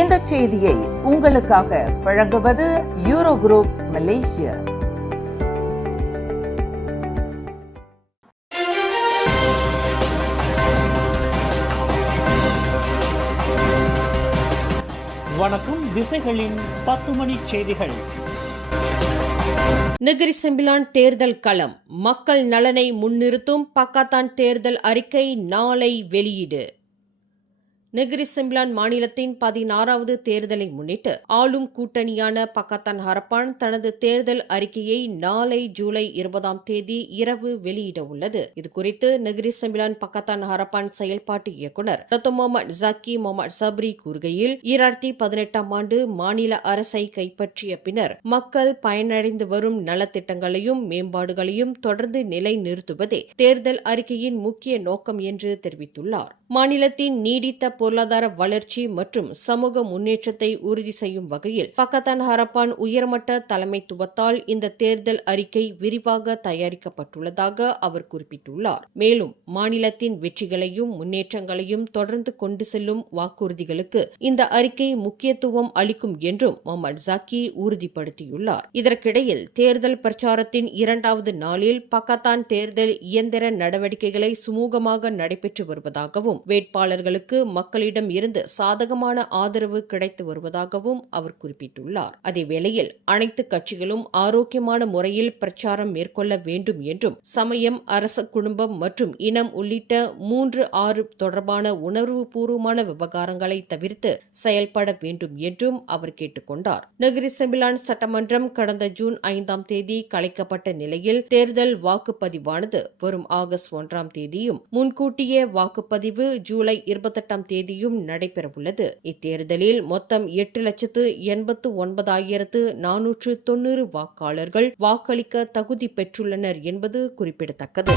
இந்த செய்தியை உங்களுக்காக வழங்குவது யூரோ குரூப் மலேசியா. வணக்கம். திசைகளின் 10 மணி செய்திகள். நெகிரி செம்பிலான் தேர்தல் களம். மக்கள் நலனை முன்னிறுத்தும் பக்காத்தான் தேர்தல் அறிக்கை நாளை வெளியீடு. நெகிரி செம்பிலான் மாநிலத்தின் 16வது தேர்தலை முன்னிட்டு ஆளும் கூட்டணியான பக்காத்தான் ஹரப்பான் தனது தேர்தல் அறிக்கையை நாளை ஜூலை 20 இரவு வெளியிட உள்ளது. இதுகுறித்து நெகிரி செம்பிலான் பக்காத்தான் ஹரப்பான் செயல்பாட்டு இயக்குநர் டத்தோ முகமது ஜக்கி முகமது சப்ரி கூறுகையில் 2018 ஆண்டு மாநில அரசை கைப்பற்றிய பின்னர் மக்கள் பயனடைந்து வரும் நலத்திட்டங்களையும் மேம்பாடுகளையும் தொடர்ந்து நிலைநிறுத்துவதே தேர்தல் அறிக்கையின் முக்கிய நோக்கம் என்று தெரிவித்துள்ளார். மாநிலத்தின் நீடித்த பொருளாதார வளர்ச்சி மற்றும் சமூக முன்னேற்றத்தை உறுதி செய்யும் வகையில் பக்காத்தான் ஹரப்பான் உயர்மட்ட தலைமைத்துவத்தால் இந்த தேர்தல் அறிக்கை விரிவாக தயாரிக்கப்பட்டுள்ளதாக அவர் குறிப்பிட்டுள்ளார். மேலும் மாநிலத்தின் வெற்றிகளையும் முன்னேற்றங்களையும் தொடர்ந்து கொண்டு செல்லும் வாக்குறுதிகளுக்கு இந்த அறிக்கை முக்கியத்துவம் அளிக்கும் என்றும் முகமது ஜக்கி உறுதிப்படுத்தியுள்ளார். இதற்கிடையில் தேர்தல் பிரச்சாரத்தின் 2வது நாளில் பக்காத்தான் தேர்தல் இயந்திர நடவடிக்கைகளை சுமூகமாக நடைபெற்று வருவதாகவும் வேட்பாளர்களுக்கு மக்களிடம் இருந்து சாதகமான ஆதரவு கிடைத்து வருவதாகவும் அவர் குறிப்பிட்டுள்ளார். அதேவேளையில் அனைத்து கட்சிகளும் ஆரோக்கியமான முறையில் பிரச்சாரம் மேற்கொள்ள வேண்டும் என்றும் சமயம், அரச குடும்பம் மற்றும் இனம் உள்ளிட்ட 3-6 தொடர்பான உணர்வுபூர்வமான விவகாரங்களை தவிர்த்து செயல்பட வேண்டும் என்றும் அவர் கேட்டுக் கொண்டார். நெகிரி செம்பிலான் சட்டமன்றம் கடந்த ஜூன் 5 கலைக்கப்பட்ட நிலையில் தேர்தல் வாக்குப்பதிவானது வரும் ஆகஸ்ட் 1 முன்கூட்டிய வாக்குப்பதிவு ஜூலை 28 நடைபெறவுள்ளது. இத்தேர்தலில் மொத்தம் 8,89,490 வாக்காளர்கள் வாக்களிக்க தகுதி பெற்றுள்ளனர் என்பது குறிப்பிடத்தக்கது.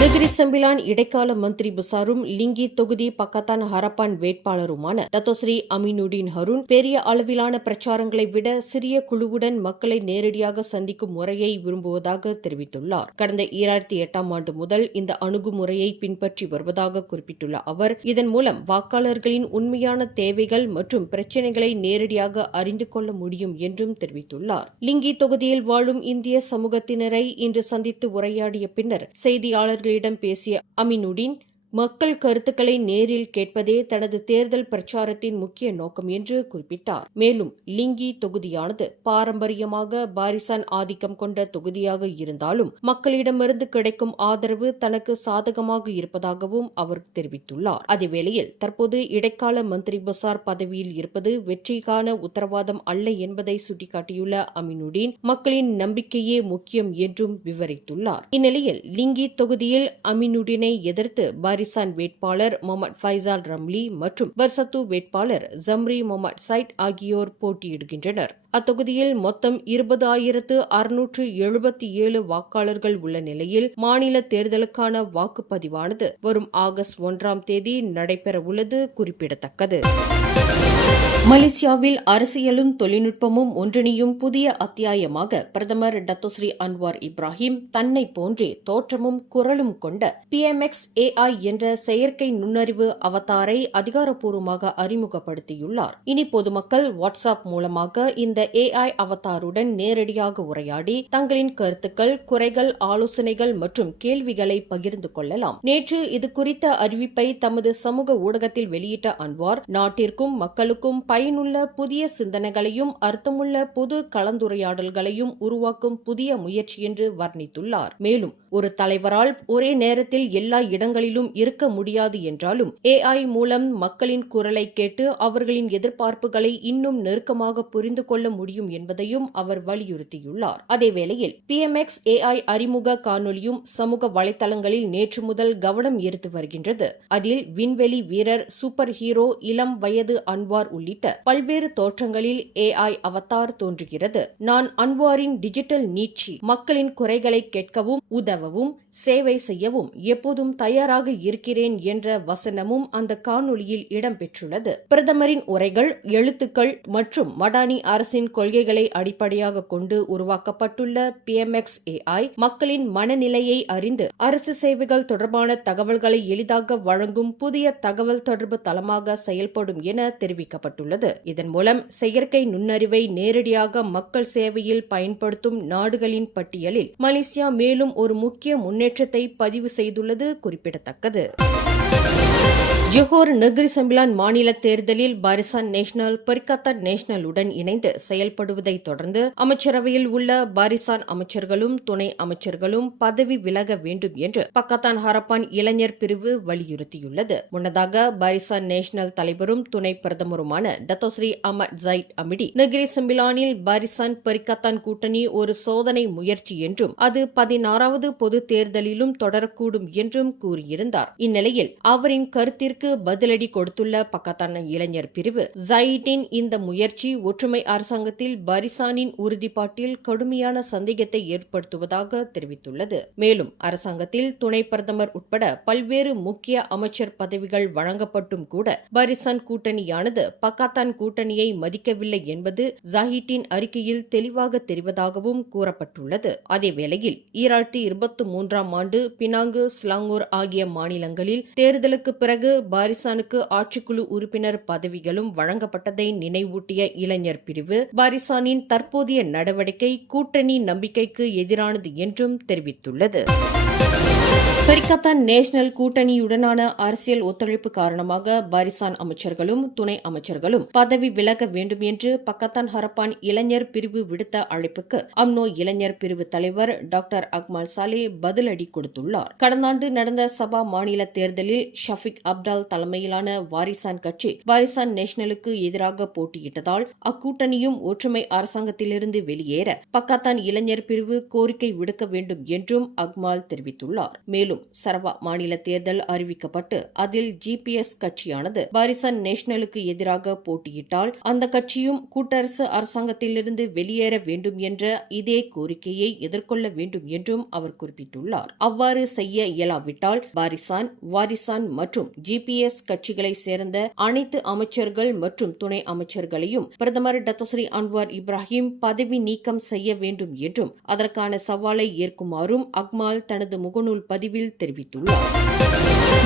நெகிரி செம்பிலான் இடைக்கால மந்திரி புசாரும் லிங்கி தொகுதி பக்காத்தான் ஹரப்பான் வேட்பாளருமான டத்தோஸ்ரீ அமீனுடீன் ஹருன் பெரிய அளவிலான பிரச்சாரங்களை விட சிறிய குழுவுடன் மக்களை நேரடியாக சந்திக்கும் முறையை விரும்புவதாக தெரிவித்துள்ளார். கடந்த 2008 ஆண்டு முதல் இந்த அணுகுமுறையை பின்பற்றி வருவதாக குறிப்பிட்டுள்ள அவர் இதன் மூலம் வாக்காளர்களின் உண்மையான தேவைகள் மற்றும் பிரச்சினைகளை நேரடியாக அறிந்து கொள்ள முடியும் என்றும் தெரிவித்துள்ளார். லிங்கி தொகுதியில் வாழும் இந்திய சமூகத்தினரை இன்று சந்தித்து உரையாடிய பின்னர் செய்தியாளர்களிடம் பேசிய அமீனுடீன் மக்கள் கருத்துக்களை நேரில் கேட்பதே தனது தேர்தல் பிரச்சாரத்தின் முக்கிய நோக்கம் என்று குறிப்பிட்டார். மேலும் லிங்கி தொகுதியானது பாரம்பரியமாக பாரிசான் ஆதிக்கம் கொண்ட தொகுதியாக இருந்தாலும் மக்களிடமிருந்து கிடைக்கும் ஆதரவு தனக்கு சாதகமாக இருப்பதாகவும் அவர் தெரிவித்துள்ளார். அதேவேளையில் தற்போது இடைக்கால மந்திரி புசார் பதவியில் இருப்பது வெற்றிக்கான உத்தரவாதம் அல்ல என்பதை சுட்டிக்காட்டியுள்ள அமீனுடீன் மக்களின் நம்பிக்கையே முக்கியம் என்றும் விவரித்துள்ளார். இந்நிலையில் லிங்கி தொகுதியில் அமீனுடீனை எதிர்த்து பாரிசான் வேட்பாளர் முகமது ஃபைசால் ரம்லி மற்றும் பர்சத்து வேட்பாளர் ஜம்ரி முகமது சைட் ஆகியோர் போட்டியிடுகின்றனர். அத்தொகுதியில் மொத்தம் 20,677 வாக்காளர்கள் உள்ள நிலையில் மாநில தேர்தலுக்கான வாக்குப்பதிவானது வரும் ஆகஸ்ட் 1 நடைபெறவுள்ளது குறிப்பிடத்தக்கது. மலேசியாவில் அரசியலும் தொழில்நுட்பமும் ஒன்றிணையும் புதிய அத்தியாயமாக பிரதமர் டத்தோஸ்ரீ அன்வார் இப்ராஹிம் தன்னை போன்றே தோற்றமும் குரலும் கொண்ட PMX AI என்ற செயற்கை நுண்ணறிவு அவதாரை அதிகாரப்பூர்வமாக அறிமுகப்படுத்தியுள்ளார். இனி பொதுமக்கள் வாட்ஸ்அப் மூலமாக இந்த AI அவதாருடன் நேரடியாக உரையாடி தங்களின் கருத்துக்கள், குறைகள், ஆலோசனைகள் மற்றும் கேள்விகளை பகிர்ந்து கொள்ளலாம். நேற்று இது குறித்த அறிவிப்பை தமது சமூக ஊடகத்தில் வெளியிட்ட அன்வார் நாட்டிற்கும் மக்களுக்கும் பயனுள்ள புதிய சிந்தனைகளையும் அர்த்தமுள்ள பொது கலந்துரையாடல்களையும் உருவாக்கும் புதிய முயற்சி என்று வர்ணித்துள்ளார். மேலும் ஒரு தலைவரால் ஒரே நேரத்தில் எல்லா இடங்களிலும் இருக்க முடியாது என்றாலும் AI மூலம் மக்களின் குரலை கேட்டு அவர்களின் எதிர்பார்ப்புகளை இன்னும் நெருக்கமாக புரிந்து கொள்ள முடியும் என்பதையும் அவர் வலியுறுத்தியுள்ளார். அதேவேளையில் PMX AI அறிமுக காணொலியும் சமூக வலைதளங்களில் நேற்று முதல் கவனம் ஈர்த்து வருகின்றது. அதில் விண்வெளி வீரர், சூப்பர் ஹீரோ, இளம் வயது அன்வார் உள்ளிட்ட பல்வேறு தோற்றங்களில் AI அவதார் தோன்றுகிறது. நான் அன்வாரின் டிஜிட்டல் நீட்சி, மக்களின் குறைகளை கேட்கவும் உதவவும் சேவை செய்யவும் எப்போதும் தயாராக இருக்கிறேன் என்ற வசனமும் அந்த காணொலியில் இடம்பெற்றுள்ளது. பிரதமரின் உரைகள், எழுத்துக்கள் மற்றும் மடானி அரசின் அரசின் கொள்கைகளை அடிப்படையாக கொண்டு உருவாக்கப்பட்டுள்ள PMX-AI மக்களின் மனநிலையை அறிந்து அரசு சேவைகள் தொடர்பான தகவல்களை எளிதாக வழங்கும் புதிய தகவல் தொடர்பு தளமாக செயல்படும் என தெரிவிக்கப்பட்டுள்ளது. இதன் மூலம் செயற்கை நுண்ணறிவை நேரடியாக மக்கள் சேவையில் பயன்படுத்தும் நாடுகளின் பட்டியலில் மலேசியா மேலும் ஒரு முக்கிய முன்னேற்றத்தை பதிவு செய்துள்ளது குறிப்பிடத்தக்கது. ஜோஹர் நெகிரி செம்பிலான் மாநில தேர்தலில் பாரிசான் நேஷனல் பரிகத்தன் நேஷனலுடன் இணைந்து செயல்படுவதை தொடர்ந்து அமைச்சரவையில் உள்ள பாரிசான் அமைச்சர்களும் துணை அமைச்சர்களும் பதவி விலக வேண்டும் என்று பக்கத்தான் ஹரப்பான் இளைஞர் பிரிவு வலியுறுத்தியுள்ளது. முன்னதாக பாரிசான் நேஷனல் தலைவரும் துணை பிரதமருமான Datuk Seri Ahmad Zahid Hamidi Negeri செம்பிலானில் பாரிசான் பரிகத்தான் கூட்டணி ஒரு சோதனை முயற்சி என்றும் அது 16வது பொது தேர்தலிலும் தொடரக்கூடும் என்றும் கூறியிருந்தார். இந்நிலையில் அவரின் கருத்திற்கு பதிலடி கொடுத்துள்ள பக்கத்தான இளைஞர் பிரிவு ஜைட்டின் இந்த முயற்சி ஒற்றுமை அரசாங்கத்தில் பாரிசானின் உறுதிப்பாட்டில் கடுமையான சந்தேகத்தை ஏற்படுத்துவதாக தெரிவித்துள்ளது. மேலும் அரசாங்கத்தில் துணை பிரதமர் உட்பட பல்வேறு முக்கிய அமைச்சர் பதவிகள் வழங்கப்பட்டும் கூட பாரிசான் கூட்டணியானது பக்கத்தான் கூட்டணியை மதிக்கவில்லை என்பது ஜாஹிட்டின் அறிக்கையில் தெளிவாக தெரிவதாகவும் கூறப்பட்டுள்ளது. அதேவேளையில் 2023ஆம் ஆண்டு பினாங்கு, ஸ்லாங்கூர் ஆகிய மாநிலங்களில் தேர்தலுக்கு பிறகு பாரிசானுக்கு ஆட்சிக்குழு உறுப்பினர் பதவிகளும் வழங்கப்பட்டதை நினைவூட்டிய இளைஞர் பிரிவு பாரிசானின் தற்போதைய நடவடிக்கை கூட்டணி நம்பிக்கைக்கு எதிரானது என்றும் தெரிவித்துள்ளது. பரிகத்தான் நேஷனல் கூட்டணியுடனான அரசியல் ஒத்துழைப்பு காரணமாக பாரிசான் அமைச்சர்களும் துணை அமைச்சர்களும் பதவி விலக வேண்டும் என்று பக்கத்தான் ஹரப்பான் இளைஞர் பிரிவு விடுத்த அழைப்புக்கு அம்னோ இளைஞர் பிரிவு தலைவர் டாக்டர் அக்மல் சாலே பதிலடி கொடுத்துள்ளார். கடந்த ஆண்டு நடந்த சபா மாநில தேர்தலில் ஷஃபிக் அப்டால் தலைமையிலான வாரிசான் கட்சி பாரிசான் நேஷனலுக்கு எதிராக போட்டியிட்டதால் அக்கூட்டணியும் ஒற்றுமை அரசாங்கத்திலிருந்து வெளியேற பக்கத்தான் இளைஞர் பிரிவு கோரிக்கை விடுக்க வேண்டும் என்றும் அக்மால் தெரிவித்துள்ளார். மேலும் சரவா மாநில தேர்தல் அறிவிக்கப்பட்டு அதில் GPS கட்சியானது பாரிசான் நேஷனலுக்கு எதிராக போட்டியிட்டால் அந்த கட்சியும் கூட்டரசு அரசாங்கத்திலிருந்து வெளியேற வேண்டும் என்ற இதே கோரிக்கையை எதிர்கொள்ள வேண்டும் என்றும் அவர் குறிப்பிட்டுள்ளார். அவ்வாறு செய்ய இயலாவிட்டால் பாரிசான், வாரிசான் மற்றும் GPS கட்சிகளை சேர்ந்த அனைத்து அமைச்சர்கள் மற்றும் துணை அமைச்சர்களையும் பிரதமர் டத்தோஸ்ரீ அன்வார் இப்ராஹிம் பதவி நீக்கம் செய்ய வேண்டும் என்றும் அதற்கான சவாலை ஏற்குமாறும் அக்மால் தனது முகநூல் பதிவில் தெரிவித்துள்ளார்.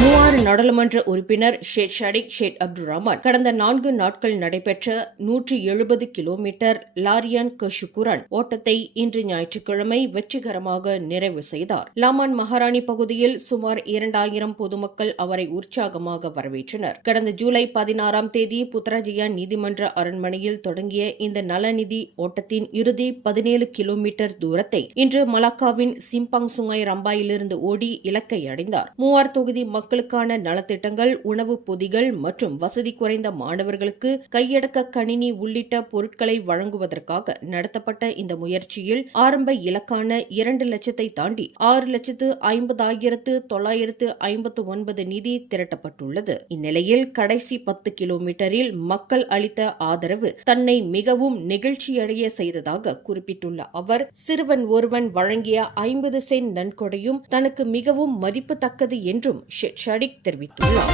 மூவாறு நாடாளுமன்ற உறுப்பினர் ஷேட் ஷடிக் ஷேட் அப்துல் ரஹ்மான் கடந்த 4 நாட்கள் நடைபெற்ற 170 கிலோமீட்டர் லாரியான் கஷுகுரான் ஓட்டத்தை இன்று ஞாயிற்றுக்கிழமை வெற்றிகரமாக நிறைவு செய்தார். லாமான் மகாராணி பகுதியில் சுமார் 2000 பொதுமக்கள் அவரை உற்சாகமாக வரவேற்றனர். கடந்த ஜூலை 16ஆம் தேதி புத்ராஜயா நீதிமன்ற அரண்மனையில் தொடங்கிய இந்த நலநிதி ஓட்டத்தின் இறுதி 17 கிலோமீட்டர் தூரத்தை இன்று மலாக்காவின் சிம்பாங் சுங்காய் ரம்பாயிலிருந்து ஓடி இலக்கை அடைந்தார். மூவார் தொகுதி மக்களுக்கான நலத்திட்டங்கள், உணவு பொதிகள் மற்றும் வசதி குறைந்த மாணவர்களுக்கு கையடக்க கணினி உள்ளிட்ட பொருட்களை வழங்குவதற்காக நடத்தப்பட்ட இந்த முயற்சியில் ஆரம்ப இலக்கான 2 லட்சத்தை தாண்டி 6,50,959 நிதி திரட்டப்பட்டுள்ளது. இந்நிலையில் கடைசி 10 கிலோமீட்டரில் மக்கள் அளித்த ஆதரவு தன்னை மிகவும் நெகிழ்ச்சியடைய செய்ததாக குறிப்பிட்டுள்ள அவர், சிறுவன் ஒருவன் வழங்கிய 50 சென்ட் நன்கொடையும் தனக்கு மிகவும் மதிப்புத்தக்கது என்றும் ஷேட் ஷடிக் தெரிவித்துள்ளார்.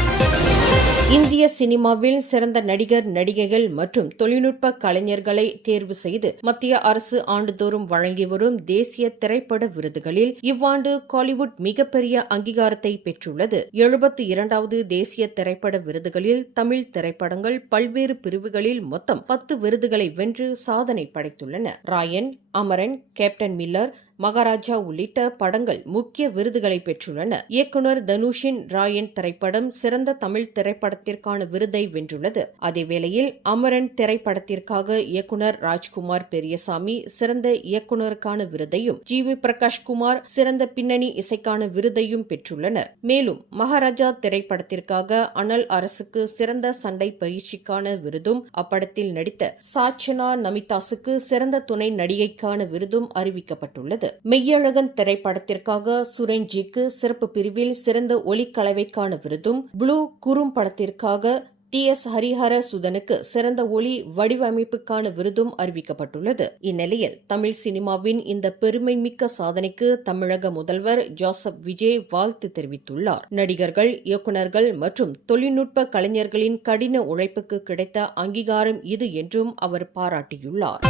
இந்திய சினிமாவில் சிறந்த நடிகர், நடிகைகள் மற்றும் தொழில்நுட்ப கலைஞர்களை தேர்வு செய்து மத்திய அரசு ஆண்டுதோறும் வழங்கி வரும் தேசிய திரைப்பட விருதுகளில் இவ்வாண்டு காலிவுட் மிகப்பெரிய அங்கீகாரத்தை பெற்றுள்ளது. 72வது தேசிய திரைப்பட விருதுகளில் தமிழ் திரைப்படங்கள் பல்வேறு பிரிவுகளில் மொத்தம் 10 விருதுகளை வென்று சாதனை படைத்துள்ளன. ராயன், அமரன், கேப்டன் மில்லர், மகாராஜா உள்ளிட்ட படங்கள் முக்கிய விருதுகளை பெற்றுள்ளன. இயக்குனர் தனுஷின் ராயன் திரைப்படம் சிறந்த தமிழ் திரைப்படத்திற்கான விருதை வென்றுள்ளது. அதேவேளையில் அமரன் திரைப்படத்திற்காக இயக்குனர் ராஜ்குமார் பெரியசாமி சிறந்த இயக்குனருக்கான விருதையும், ஜிவி பிரகாஷ்குமார் சிறந்த பின்னணி இசைக்கான விருதையும் பெற்றுள்ளனர். மேலும் மகாராஜா திரைப்படத்திற்காக அனல் அரசுக்கு சிறந்த சண்டை பயிற்சிக்கான விருதும், அப்படத்தில் நடித்த சாச்சனா நமிதாசுக்கு சிறந்த துணை நடிகைக்கான விருதும் அறிவிக்கப்பட்டுள்ளது. மெய்யழகன் திரைப்படத்திற்காக சுரேன்ஜிக்கு சிறப்பு பிரிவில் சிறந்த ஒலிக்கலவைக்கான விருதும், ப்ளூ குறும் படத்திற்காக TS ஹரிஹர சுதனுக்கு சிறந்த ஒளி வடிவமைப்புக்கான விருதும் அறிவிக்கப்பட்டுள்ளது. இந்நிலையில் தமிழ் சினிமாவின் இந்த பெருமைமிக்க சாதனைக்கு தமிழக முதல்வர் ஜோசப் விஜய் வாழ்த்து தெரிவித்துள்ளார். நடிகர்கள், இயக்குநர்கள் மற்றும் தொழில்நுட்ப கலைஞர்களின் கடின உழைப்புக்கு கிடைத்த அங்கீகாரம் இது என்றும் அவர் பாராட்டியுள்ளார்.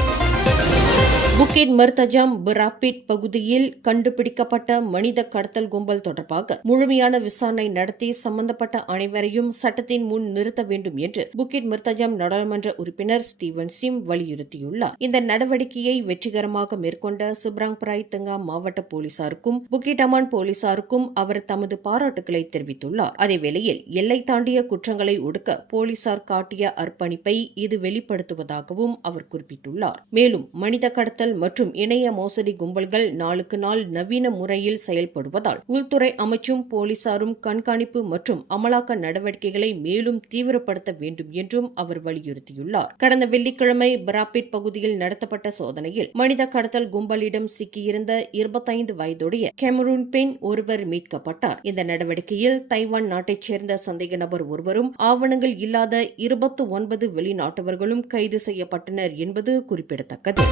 புக்கிட் மர்தஜாம் பிராபிட் பகுதியில் கண்டுபிடிக்கப்பட்ட மனித கடத்தல் கும்பல் தொடர்பாக முழுமையான விசாரணை நடத்தி சம்பந்தப்பட்ட அனைவரையும் சட்டத்தின் முன் நிறுத்த வேண்டும் என்று புக்கிட் மர்தஜாம் நாடாளுமன்ற உறுப்பினர் ஸ்டீவன் சிம் வலியுறுத்தியுள்ளார். இந்த நடவடிக்கையை வெற்றிகரமாக மேற்கொண்ட சிப்ராங் பிராய் தங்கா மாவட்ட போலீசாருக்கும் புக்கிட் அமான் போலீசாருக்கும் அவர் தமது பாராட்டுகளை தெரிவித்துள்ளார். அதேவேளையில் எல்லை தாண்டிய குற்றங்களை ஒடுக்க போலீசார் காட்டிய அர்ப்பணிப்பை இது வெளிப்படுத்துவதாகவும் அவர் குறிப்பிட்டுள்ளார். மேலும் மனித கடத்தல் மற்றும் இணைய மோசடி கும்பல்கள் நாளுக்கு நாள் நவீன முறையில் செயல்படுவதால் உள்துறை அமைச்சும் போலீசாரும் கண்காணிப்பு மற்றும் அமலாக்க நடவடிக்கைகளை மேலும் தீவிரப்படுத்த வேண்டும் என்றும் அவர் வலியுறுத்தியுள்ளார். கடந்த வெள்ளிக்கிழமை பிராபிட் பகுதியில் நடத்தப்பட்ட சோதனையில் மனித கடத்தல் கும்பலிடம் சிக்கியிருந்த 25 வயதுடைய கேமரூன் பெண் ஒருவர் மீட்கப்பட்டார். இந்த நடவடிக்கையில் தைவான் நாட்டைச் சேர்ந்த சந்தேக நபர் ஒருவரும் ஆவணங்கள் இல்லாத 29 வெளிநாட்டவர்களும் கைது செய்யப்பட்டனர் என்பது குறிப்பிடத்தக்கது.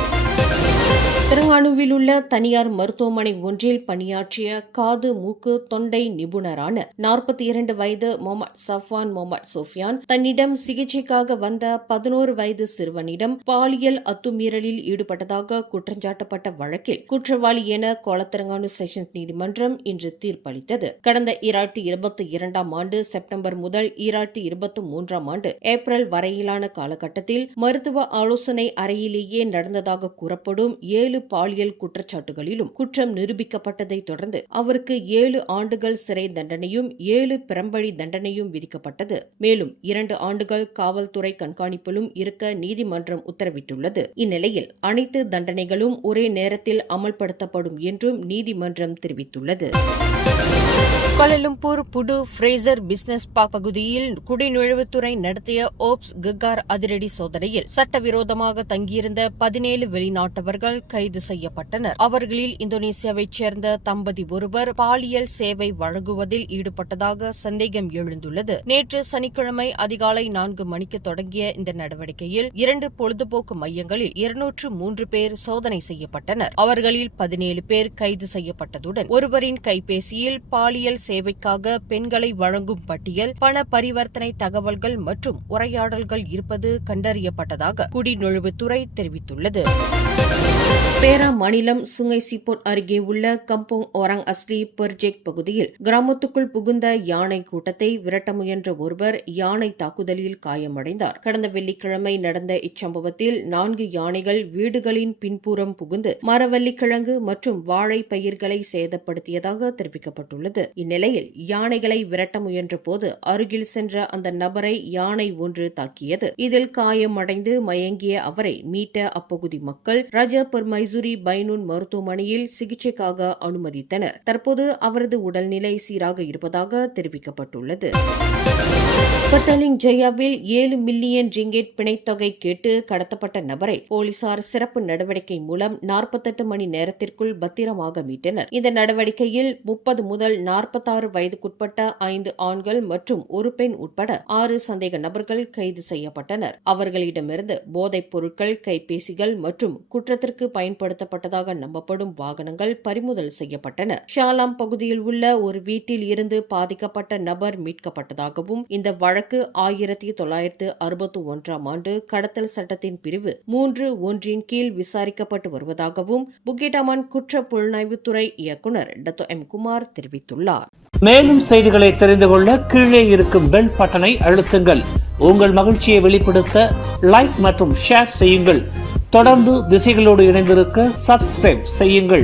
திருங்கானுவில் உள்ள தனியார் மருத்துவமனை ஒன்றில் பணியாற்றிய காது, மூக்கு, தொண்டை நிபுணரான 42 வயது முகமது சஃப்வான் முகமது சோஃபியான் தன்னிடம் சிகிச்சைக்காக வந்த 11 வயது சிறுவனிடம் பாலியல் அத்துமீறலில் ஈடுபட்டதாக குற்றஞ்சாட்டப்பட்ட வழக்கில் குற்றவாளி என கோலத்திரங்கானு செஷன்ஸ் நீதிமன்றம் இன்று தீர்ப்பளித்தது. கடந்த 2022ஆம் ஆண்டு செப்டம்பர் முதல் 2023ஆம் ஆண்டு ஏப்ரல் வரையிலான காலகட்டத்தில் மருத்துவ ஆலோசனை அறையிலேயே நடந்ததாக கூறப்படும் 7 பாலியல் குற்றச்சாட்டுகளிலும் குற்றம் நிரூபிக்கப்பட்டதை தொடர்ந்து அவருக்கு 7 ஆண்டுகள் சிறை தண்டனையும் 7 பிறம்பழி தண்டனையும் விதிக்கப்பட்டது. மேலும் 2 ஆண்டுகள் காவல்துறை கண்காணிப்பிலும் இருக்க நீதிமன்றம் உத்தரவிட்டுள்ளது. இந்நிலையில் அனைத்து தண்டனைகளும் ஒரே நேரத்தில் அமல்படுத்தப்படும் என்றும் நீதிமன்றம் தெரிவித்துள்ளது. கோலாலம்பூர் புடு ஃப்ரேசர் பிசினஸ் பார்க் பகுதியில் குடிநுழைவுத்துறை நடத்திய ஓப்ஸ் கக்கார் அதிரடி சோதனையில் சட்டவிரோதமாக தங்கியிருந்த 17 வெளிநாட்டவர்கள் கைது செய்யப்பட்டனர். அவர்களில் இந்தோனேசியாவைச் சேர்ந்த தம்பதி ஒருவர் பாலியல் சேவை வழங்குவதில் ஈடுபட்டதாக சந்தேகம் எழுந்துள்ளது. நேற்று சனிக்கிழமை அதிகாலை 4 மணிக்கு தொடங்கிய இந்த நடவடிக்கையில் 2 பொழுதுபோக்கு மையங்களில் 203 பேர் சோதனை செய்யப்பட்டனர். அவர்களில் 17 பேர் கைது செய்யப்பட்டதுடன் ஒருவரின் கைபேசியில் பாலியல் சேவைக்காக பெண்களை வழங்கும் பட்டியல், பண பரிவர்த்தனை தகவல்கள் மற்றும் உரையாடல்கள் இருப்பது கண்டறியப்பட்டதாக குடிநுழைவுத்துறை தெரிவித்துள்ளது. பேரா மாநிலம் சுங்கை சிப்போட் அருகே உள்ள கம்போங் ஓராங் அஸ்லி பெர்ஜெக் பகுதியில் கிராமத்துக்குள் புகுந்த யானை கூட்டத்தை விரட்ட முயன்ற ஒருவர் யானை தாக்குதலில் காயமடைந்தார். கடந்த வெள்ளிக்கிழமை நடந்த இச்சம்பவத்தில் 4 யானைகள் வீடுகளின் பின்புறம் புகுந்து மரவள்ளிக்கிழங்கு மற்றும் வாழை பயிர்களை சேதப்படுத்தியதாக தெரிவிக்கப்பட்டுள்ளது. இந்நிலையில் யானைகளை விரட்ட முயன்ற போது அருகில் சென்ற அந்த நபரை யானை ஒன்று தாக்கியது. இதில் காயமடைந்து மயங்கிய அவரை மீட்ட அப்பகுதி மக்கள் ரஜாபர் மைசூரி பைனூன் மருத்துவமனையில் சிகிச்சைக்காக அனுமதித்தனர். தற்போது அவரது உடல்நிலை சீராக இருப்பதாக தெரிவிக்கப்பட்டுள்ளது. பட்டாலிங் ஜெயாவில் 7 மில்லியன் ரிங்கெட் பிணைத்தொகை கேட்டு கடத்தப்பட்ட நபரை போலீசார் சிறப்பு நடவடிக்கை மூலம் 48 மணி நேரத்திற்குள் பத்திரமாக மீட்டனர். இந்த நடவடிக்கையில் 30 முதல் 46 வயதுக்குட்பட்ட 5 ஆண்கள் மற்றும் ஒரு பெண் உட்பட 6 சந்தேக நபர்கள் கைது செய்யப்பட்டனர். அவர்களிடமிருந்து போதைப் பொருட்கள், கைபேசிகள் மற்றும் குற்றத்திற்கு பயன்படுத்தப்பட்டதாக நம்பப்படும் வாகனங்கள் பறிமுதல் செய்யப்பட்டன. ஷாலாம் பகுதியில் உள்ள ஒரு வீட்டில் இருந்து பாதிக்கப்பட்ட நபர் மீட்கப்பட்டதாகவும் இந்த வழக்கு 1961ஆம் ஆண்டு கடத்தல் சட்டத்தின் பிரிவு 3(1) கீழ் விசாரிக்கப்பட்டு வருவதாகவும் புக்கிட் அமான் குற்ற புலனாய்வுத்துறை இயக்குநர் டத்தோ எம் குமார் தெரிவித்துள்ளார். மேலும் செய்திகளை தெரிந்து கொள்ள கீழே இருக்கும் பெல் பட்டனை அழுத்துங்கள். உங்கள் மகிழ்ச்சியை வெளிப்படுத்த லைக் மற்றும் ஷேர் செய்யுங்கள். தொடர்ந்து திசைகளோடு இணைந்திருக்க சப்ஸ்கிரைப் செய்யுங்கள்.